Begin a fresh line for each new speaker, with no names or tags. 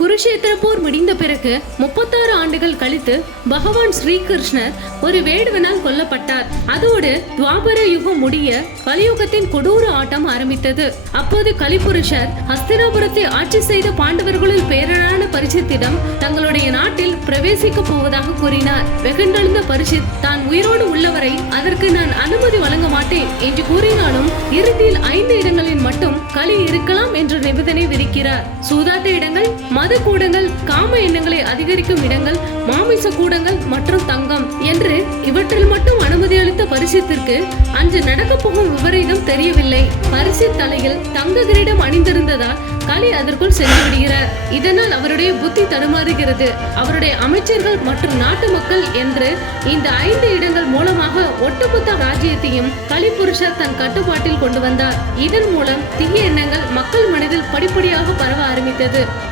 குருஷேத்திர போர் முடிந்த பிறகு முப்பத்தாறு ஆண்டுகள் கழித்து பகவான் ஸ்ரீகிருஷ்ணர் ஒரு வேடுவனால் கொல்லப்பட்டார். அதோடு துவாபர யுகம் முடிய கலியுகத்தின் கொடூர ஆட்டம் ஆரம்பித்தது. அப்போது கலிபுருஷர் ஹஸ்தினாபுரத்தை ஆட்சி செய்த பாண்டவர்களுள் பேரரான பரிசித்திடம் தங்களுடைய நாட்டில் பிரவேசிக்க போவதாக கூறினார். வெகுண்டெழுந்த பரிசித் தான் உயிரோடு உள்ளவரை அதற்கு நான் அனுமதி வழங்க மாட்டேன் என்று கூறினாலும் இறுதியில் ஐந்து இடங்களில் மட்டும் என்ற நிபந்தனை விதிக்கிறார். சூதாட்ட இடங்கள் மது கூடங்கள் காம எண்ணங்களை அதிகரிக்கும் இடங்கள் மாமிச கூடங்கள் மற்றும் தங்கம் என்று இவற்றில் மட்டும் அனுமதி அளித்த பரிசித்திற்கு அன்று நடக்க போகும் விபரீதம் தெரியவில்லை. பரிசு தலையில் தங்க கிரீடம் அணிந்திருந்ததால் களி அதற்குள் சென்று விடுகிறார். இதனால் அவருடைய புத்தி தடுமாறுகிறது. அவருடைய அமைச்சர்கள் மற்றும் நாட்டு மக்கள் என்று இந்த ஐந்து இடங்கள் மூலமாக ஒட்டுமொத்த ராஜ்யத்தையும் கலிபுருஷர் தன் கட்டுப்பாட்டில் கொண்டு வந்தார். இதன் மூலம் தீய எண்ணங்கள் மக்கள் மனதில் படிப்படியாக பரவ ஆரம்பித்தது.